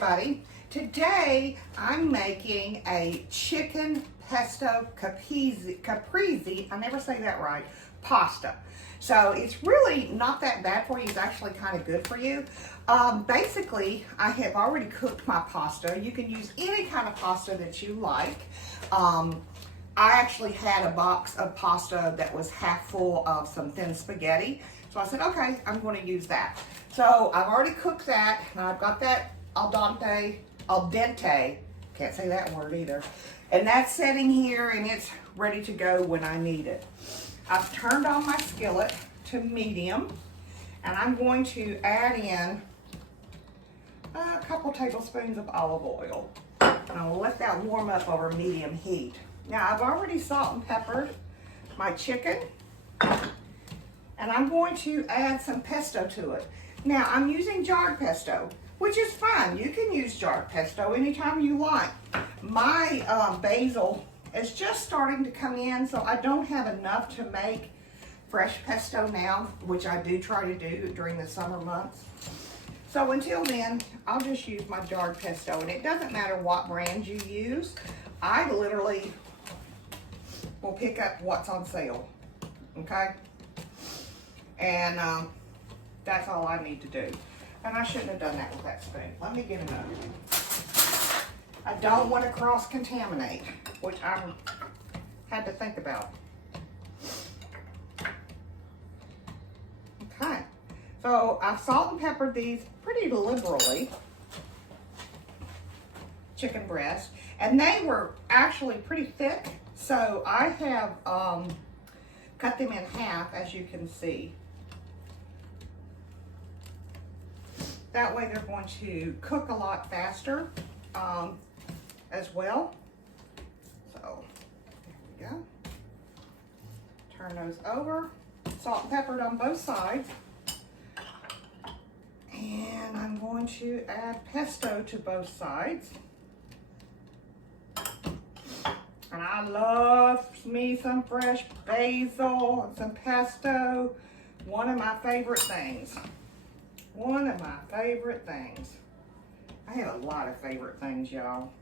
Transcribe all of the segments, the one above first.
everybody. Today I'm making a chicken pesto caprese, I never say that right, pasta. So it's really not that bad for you. It's actually kind of good for you. Basically, I have already cooked my pasta. You can use any kind of pasta that you like. I actually had a box of pasta that was half full of some thin spaghetti. So I said, okay, I'm going to use that. So I've already cooked that, and I've got that al dente, can't say that word either. And that's sitting here, and it's ready to go when I need it. I've turned on my skillet to medium, and I'm going to add in a couple tablespoons of olive oil. And I'll let that warm up over medium heat. Now, I've already salt and peppered my chicken, and I'm going to add some pesto to it. Now, I'm using jarred pesto, which is fine. You can use jarred pesto anytime you like. My basil is just starting to come in, so I don't have enough to make fresh pesto now, which I do try to do during the summer months. So until then, I'll just use my jarred pesto, and it doesn't matter what brand you use. I literally will pick up what's on sale, okay? And that's all I need to do. And I shouldn't have done that with that spoon. Let me get another one. I don't want to cross-contaminate, which I had to think about. Okay, so I've salt and peppered these pretty liberally, chicken breast, and they were actually pretty thick, so I have cut them in half, as you can see. That way they're going to cook a lot faster as well. So there we go. Turn those over. Salt and peppered on both sides. And I'm going to add pesto to both sides. And I love me some fresh basil and some pesto. One of my favorite things. One of my favorite things. I have a lot of favorite things, y'all.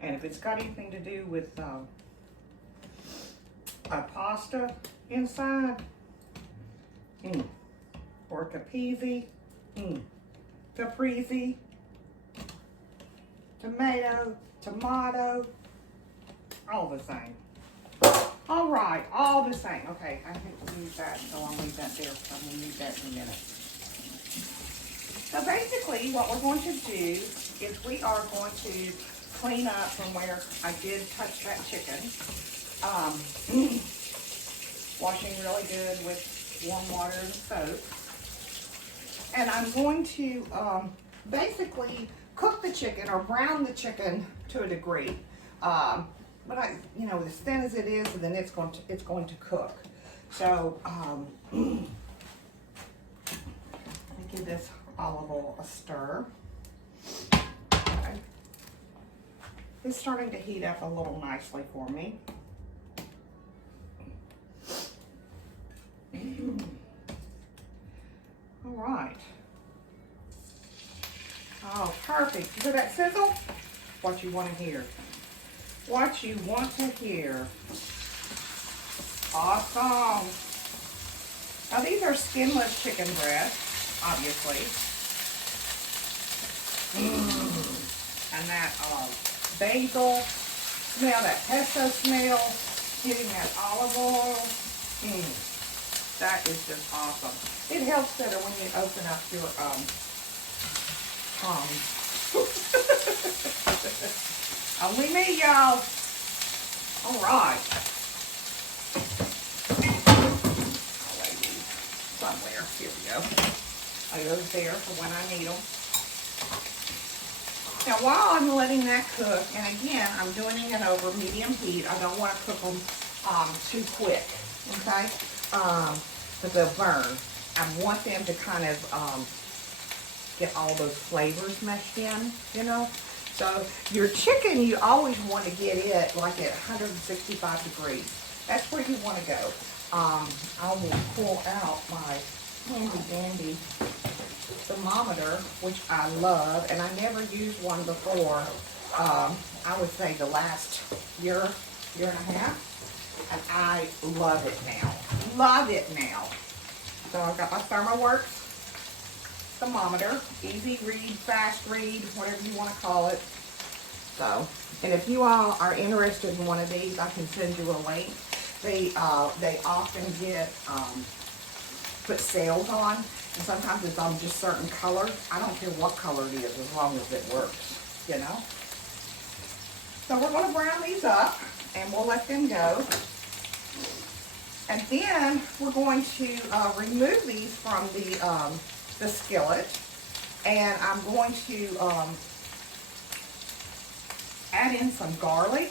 And if it's got anything to do with a pasta inside, or caprese, caprese, tomato, all the same. All right, all the same. Okay, I think we'll use that, so I'll leave that there, because I'm going to need that in a minute. So basically, what we're going to do is we are going to clean up from where I did touch that chicken. Washing really good with warm water and soap. And I'm going to basically cook the chicken or brown the chicken to a degree. But you know, as thin as it is, and then it's going to cook. So let me give this olive oil a stir. Okay. It's starting to heat up a little nicely for me. All right. Oh, perfect. You hear that sizzle? What you want to hear. What you want to hear. Awesome. Now these are skinless chicken breasts, obviously. And that basil smell, that pesto smell, hitting that olive oil. That is just awesome. It helps better when you open up your tongue. Only me, y'all. All right. I'll lay these somewhere. Here we go. Lay those there for when I need them. Now, while I'm letting that cook, and again, I'm doing it over medium heat. I don't want to cook them too quick, okay? Because they'll burn. I want them to kind of get all those flavors meshed in, you know? So your chicken, you always want to get it like at 165 degrees. That's where you want to go. I will pull out my handy dandy thermometer, which I love, and I never used one before. I would say the last year, year and a half, and I love it now. Love it now. So I've got my ThermoWorks thermometer, easy read, fast read, whatever you want to call it. So, and if you all are interested in one of these, I can send you a link. They often get put sales on, and sometimes it's on just certain colors. I don't care what color it is as long as it works, you know. So we're going to brown these up, and we'll let them go. And then we're going to remove these from the skillet, and I'm going to add in some garlic,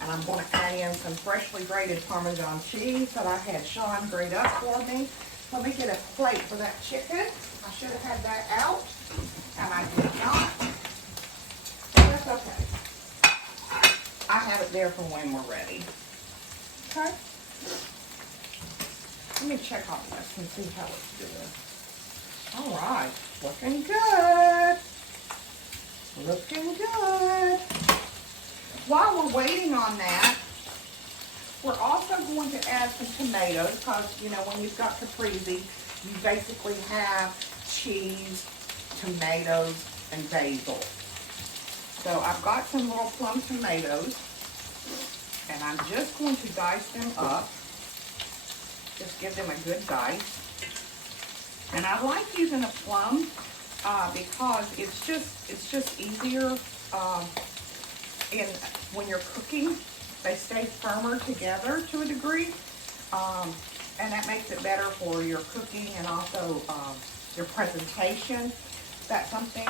and I'm going to add in some freshly grated Parmesan cheese that I had Sean grate up for me. Let me get a plate for that chicken. I should have had that out, and I did not. That's okay. I have it there for when we're ready. Okay. Let me check on this and see how it's doing. All right, looking good. Looking good. While we're waiting on that, we're also going to add some tomatoes because, you know, when you've got caprese, you basically have cheese, tomatoes, and basil. So I've got some little plum tomatoes, and I'm just going to dice them up. Just give them a good dice. And I like using a plum because it's just easier when you're cooking. They stay firmer together to a degree, and that makes it better for your cooking and also your presentation. That's something.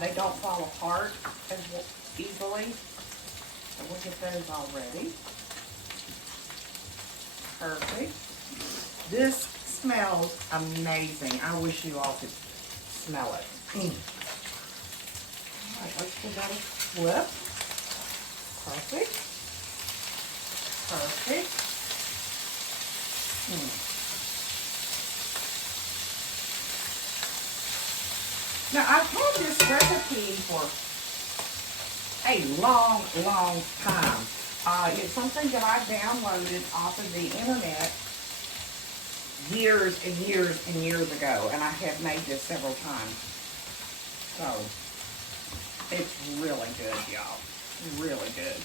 They don't fall apart as easily. So we'll get those all ready. Perfect. This smells amazing. I wish you all could smell it. All right, let's give that a flip. Perfect. Perfect. Now, I've had this recipe for a long, long time. It's something that I downloaded off of the internet years and years and years ago, and I have made this several times. So, it's really good, y'all. Really good.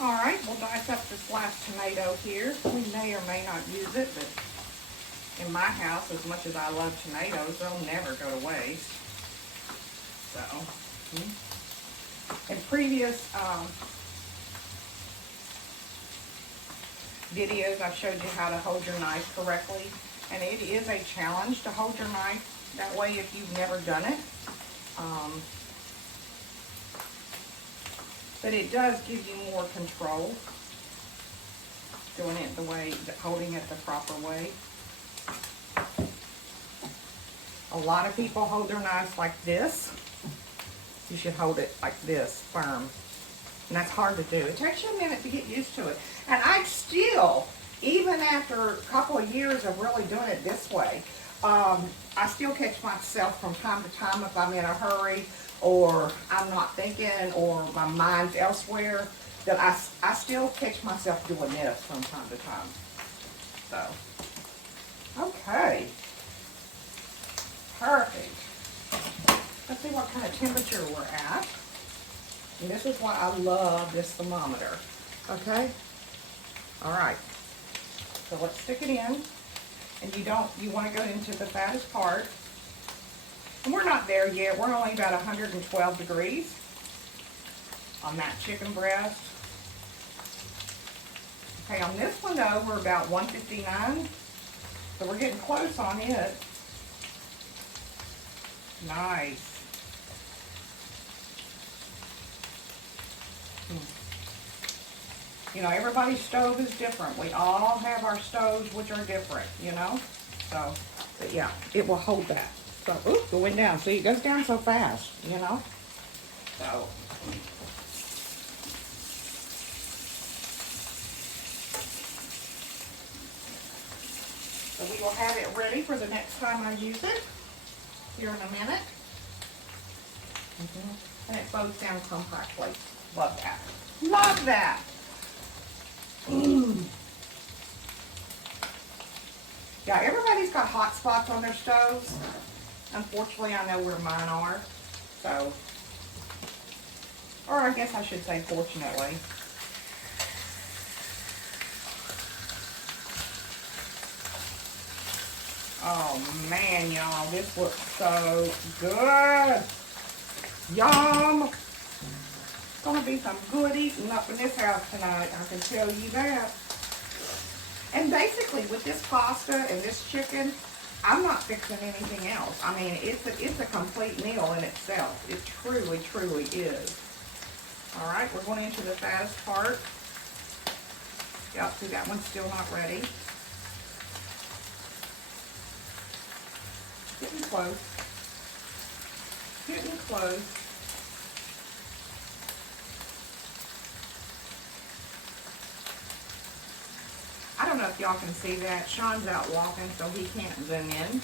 All right, we'll dice up this last tomato here. We may or may not use it, but in my house, as much as I love tomatoes, they'll never go to waste. So, in previous videos, I've showed you how to hold your knife correctly, and it is a challenge to hold your knife that way if you've never done it. But it does give you more control doing it the way, holding it the proper way. A lot of people hold their knives like this. You should hold it like this, firm. And that's hard to do. It takes you a minute to get used to it. And I still, even after a couple of years of really doing it this way, I still catch myself from time to time if I'm in a hurry or I'm not thinking or my mind's elsewhere, that I still catch myself doing this from time to time. So, okay. Perfect. Let's see what kind of temperature we're at. And this is why I love this thermometer. Okay? All right. So let's stick it in. And you want to go into the fattest part. And we're not there yet. We're only about 112 degrees on that chicken breast. Okay, on this one though, we're about 159. So we're getting close on it. Nice. You know, everybody's stove is different. We all have our stoves which are different, you know. So, but yeah, it will hold that. So, ooh, going down. See, it goes down so fast, you know. So, we will have it ready for the next time I use it. here in a minute. And it flows down compactly. Love that. Love that. Yeah, everybody's got hot spots on their stoves. Unfortunately, I know where mine are. So, or I guess I should say fortunately. Oh man, y'all, this looks so good. Yum. It's gonna be some good eating up in this house tonight, I can tell you that. And basically with this pasta and this chicken, I'm not fixing anything else. I mean, it's a complete meal in itself. It truly, truly is. All right, we're going into the fattest part. Y'all see that one's still not ready. Getting close. Getting close. I don't know if y'all can see that. Sean's out walking, so he can't zoom in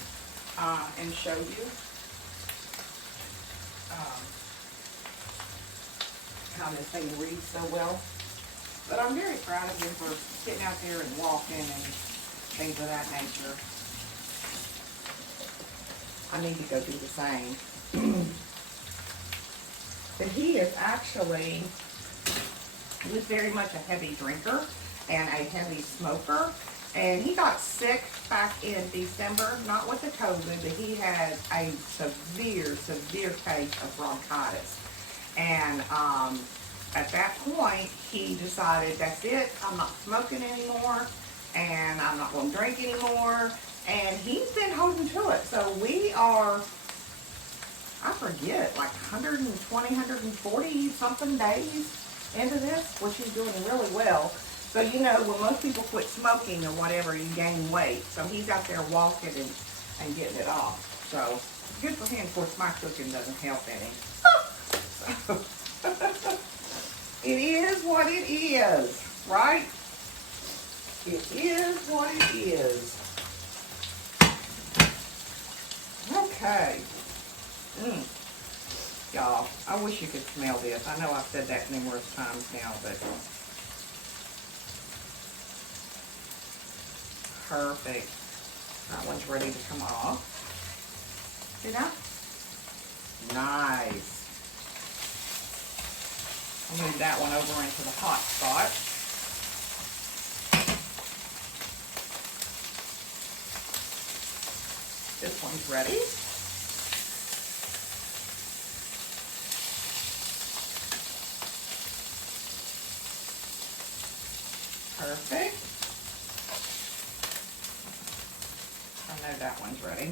and show you how this thing reads so well. But I'm very proud of him for sitting out there and walking and things of that nature. I need to go do the same. But he is actually, he was very much a heavy drinker and a heavy smoker. And he got sick back in December, not with the COVID, but he had a severe, severe case of bronchitis. And at that point, he decided, that's it, I'm not smoking anymore, and I'm not going to drink anymore. And he's been holding to it. So we are, I forget, like 120, 140 something days into this, which he's doing really well. So, you know, when most people quit smoking or whatever, you gain weight. So he's out there walking and getting it off. So, good for him. Of course, my cooking doesn't help any. So, it is what it is, right? It is what it is. Okay. Y'all, I wish you could smell this. I know I've said that numerous times now, but perfect. That one's ready to come off. See that? Nice. I'll move that one over into the hot spot. This one's ready. Perfect. I know that one's ready.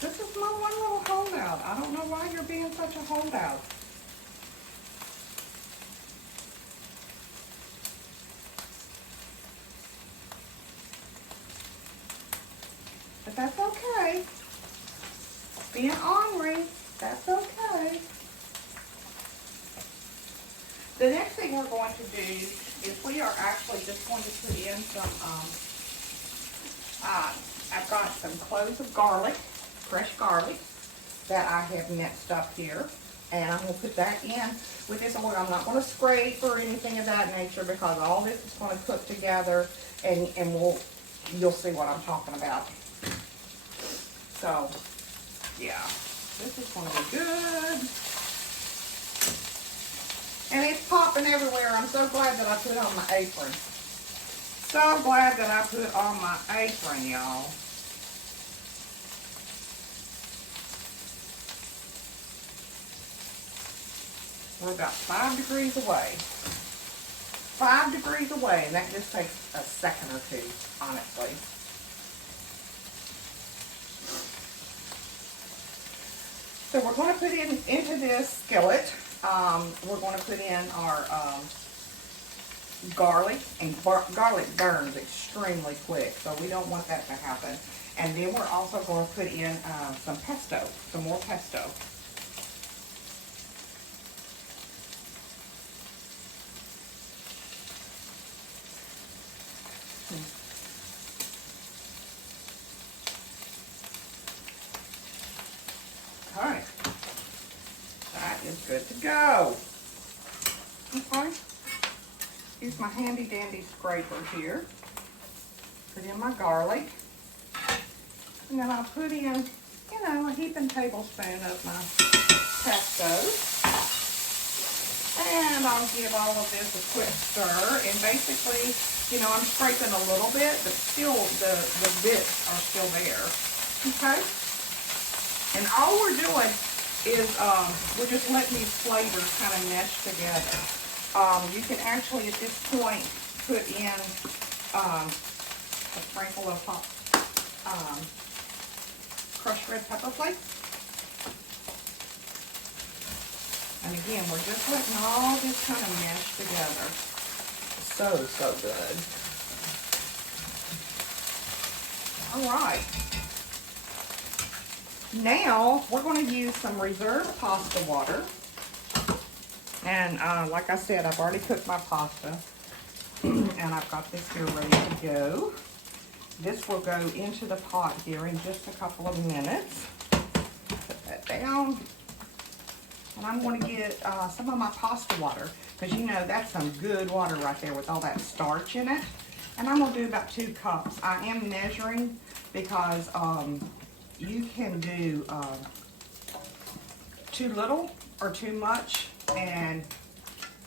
This is my one little holdout. I don't know why you're being such a holdout. But that's okay. Being ornery, that's okay. The next thing we're going to do is we are actually just going to put in some, I've got some cloves of garlic, fresh garlic, that I have minced up here. And I'm going to put that in with this oil. I'm not going to scrape or anything of that nature because all this is going to cook together and you'll see what I'm talking about. So, yeah, this is going to be good. And it's popping everywhere. I'm so glad that I put on my apron. So glad that I put on my apron, y'all. We're about 5 degrees away. 5 degrees away, and that just takes a second or two, honestly. So we're going to put into this skillet, we're going to put in our garlic, and garlic burns extremely quick, so we don't want that to happen. And then we're also going to put in some pesto, some more pesto. Okay, that is good to go. Okay, use my handy dandy scraper here. Put in my garlic. And then I'll put in, you know, a heaping tablespoon of my pesto. And I'll give all of this a quick stir. And basically, you know, I'm scraping a little bit, but still the bits are still there. Okay? And all we're doing is we're just letting these flavors kind of mesh together. You can actually, at this point, put in a sprinkle of crushed red pepper flakes. And again, we're just letting all this kind of mesh together. So good. All right. Now, we're going to use some reserved pasta water. And like I said, I've already cooked my pasta. And I've got this here ready to go. This will go into the pot here in just a couple of minutes. Put that down. And I'm going to get some of my pasta water, because you know that's some good water right there with all that starch in it. And I'm going to do about 2 cups. I am measuring because you can do too little or too much, and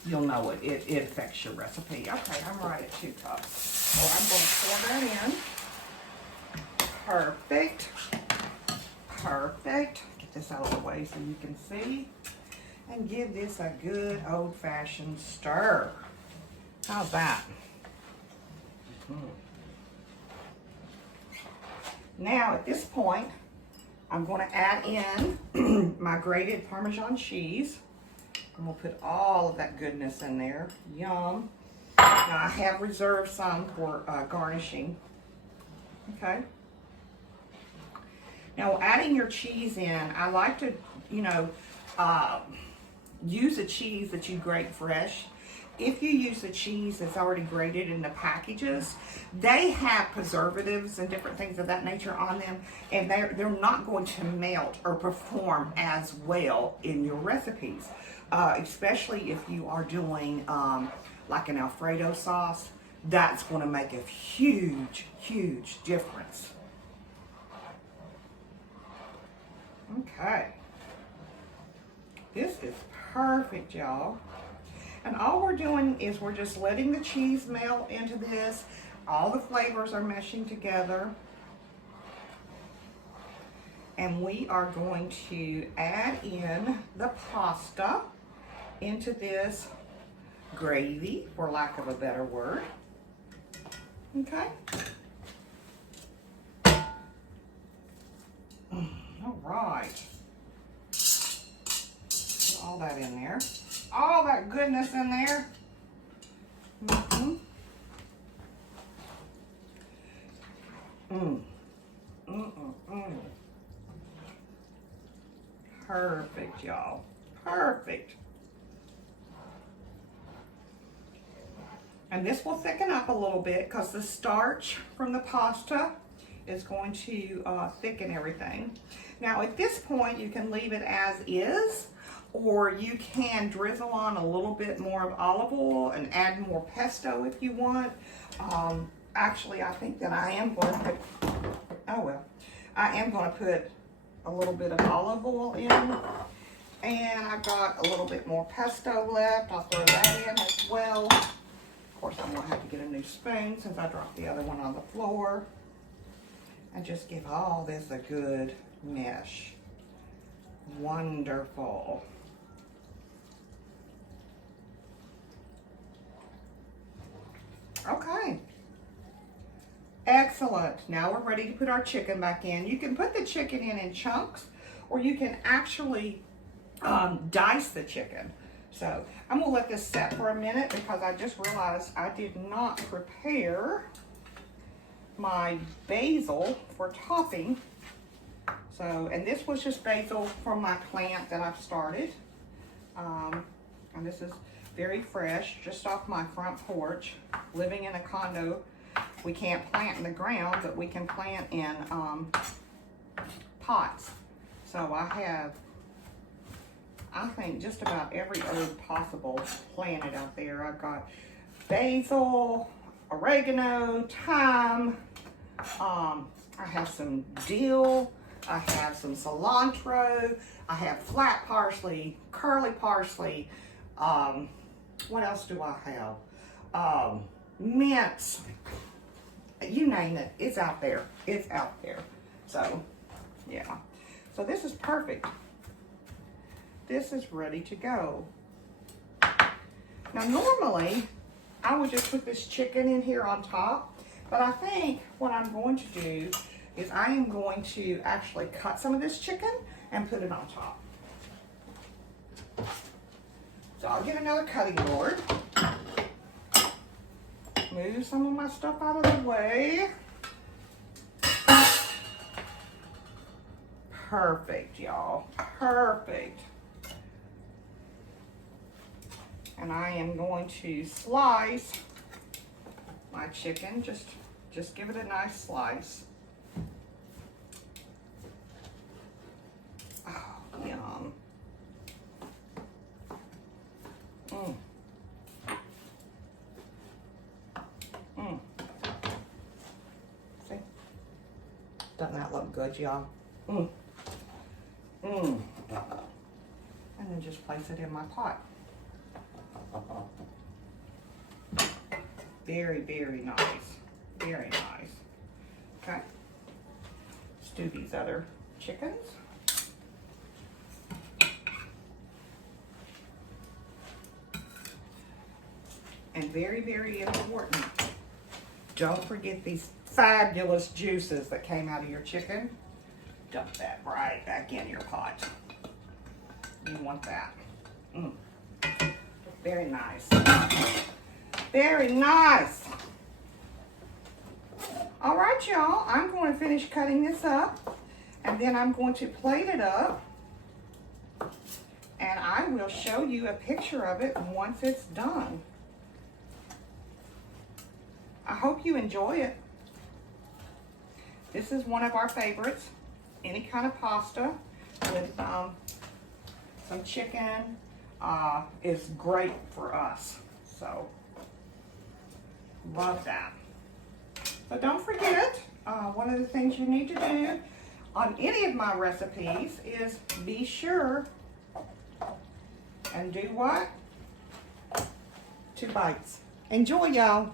you'll know it. It affects your recipe. Okay, I'm right at 2 cups. So I'm going to pour that in. Perfect. Perfect. Get this out of the way so you can see. And give this a good old-fashioned stir. How's that? Now, at this point, I'm going to add in my grated Parmesan cheese. I'm going to put all of that goodness in there. Yum. Now, I have reserved some for garnishing. Okay. Now, adding your cheese in, I like to, you know, use a cheese that you grate fresh. If you use a cheese that's already grated in the packages, they have preservatives and different things of that nature on them, and they're not going to melt or perform as well in your recipes, especially if you are doing like an Alfredo sauce. That's going to make a huge, huge difference. Okay. This is perfect, y'all. And all we're doing is we're just letting the cheese melt into this. All the flavors are meshing together. And we are going to add in the pasta into this gravy, for lack of a better word. Okay. All right. Put all that in there. All that goodness in there. Perfect, y'all. Perfect. And this will thicken up a little bit because the starch from the pasta is going to thicken everything. Now at this point you can leave it as is, or you can drizzle on a little bit more of olive oil and add more pesto if you want. Actually, I think that I am going to put, I am going to put a little bit of olive oil in, and I've got a little bit more pesto left. I'll throw that in as well. Of course, I'm going to have to get a new spoon since I dropped the other one on the floor. And just give all this a good mesh. Wonderful. Okay. Excellent. Now we're ready to put our chicken back in. You can put the chicken in chunks, or you can actually dice the chicken. So I'm going to let this set for a minute because I just realized I did not prepare my basil for topping. So, and this was just basil from my plant that I've started. And this is very fresh, just off my front porch, living in a condo We can't plant in the ground, but we can plant in pots. So I have, I think, just about every herb possible planted out there. I've got basil, oregano, thyme. I have some dill. I have some cilantro. I have flat parsley, curly parsley. What else do I have? Mints. You name it, it's out there. It's out there. So, yeah. So this is perfect. This is ready to go. Now, normally, I would just put this chicken in here on top, but I think what I'm going to do is I am going to actually cut some of this chicken and put it on top. So I'll get another cutting board. Move some of my stuff out of the way. Perfect, y'all. Perfect. And I am going to slice my chicken. Just give it a nice slice. Oh, yum. See? Doesn't that look good, y'all? And then just place it in my pot. Very, very nice. Very nice. Okay. Let's do these other chickens. And very, very important, don't forget these fabulous juices that came out of your chicken. Dump that right back in your pot. You want that. Very nice. Very nice. All right, y'all. I'm going to finish cutting this up, and then I'm going to plate it up, and I will show you a picture of it once it's done. I hope you enjoy it. This is one of our favorites. Any kind of pasta with some chicken is great for us. So, love that. But don't forget, one of the things you need to do on any of my recipes is be sure and do what? 2 bites. Enjoy, y'all.